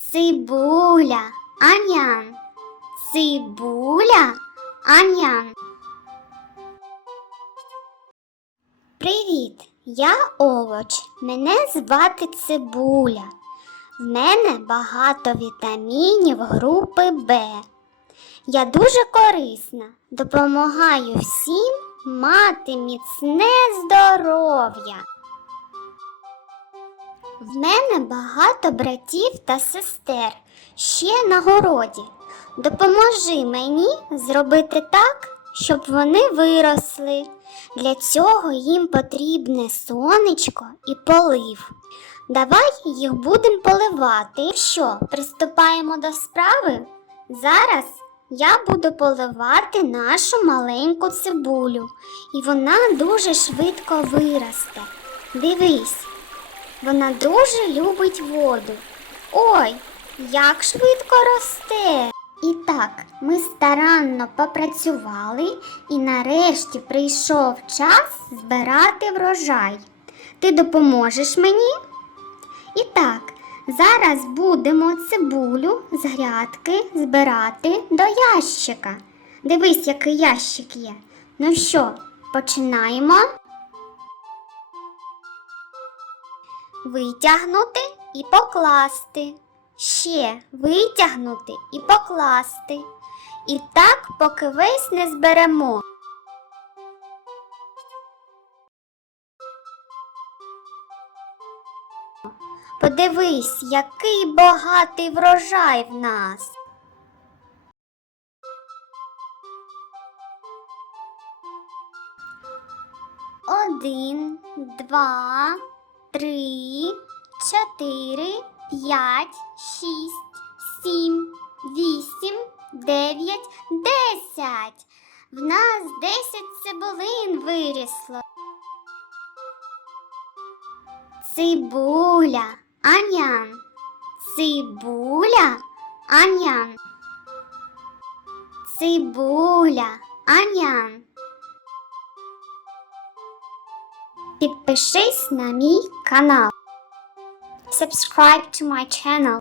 Цибуля, анян. Цибуля, анян. Привіт, я овоч. Мене звати Цибуля. В мене багато вітамінів групи Б. Я дуже корисна, допомагаю всім мати міцне здоров'я. В мене багато братів та сестер ще на городі. Допоможи мені зробити так, щоб вони виросли. Для цього їм потрібне сонечко і полив. Давай їх будемо поливати. Що, приступаємо до справи? Зараз я буду поливати нашу маленьку цибулю, і вона дуже швидко виросте. Дивись, вона дуже любить воду. Ой, як швидко росте. І так, ми старанно попрацювали, і нарешті прийшов час збирати врожай. Ти допоможеш мені? І так, зараз будемо цибулю з грядки збирати до ящика. Дивись, який ящик є. Ну що, починаємо? Витягнути і покласти. Ще витягнути і покласти. І так, поки весь не зберемо. Подивись, який багатий врожай в нас. Один, два, три, чотири, п'ять, шість, сім, вісім, дев'ять, десять. В нас десять цибулин вирісло. Цибуля, анян. Цибуля, анян. Цибуля, анян. Підпишись на мій канал. Subscribe to my channel.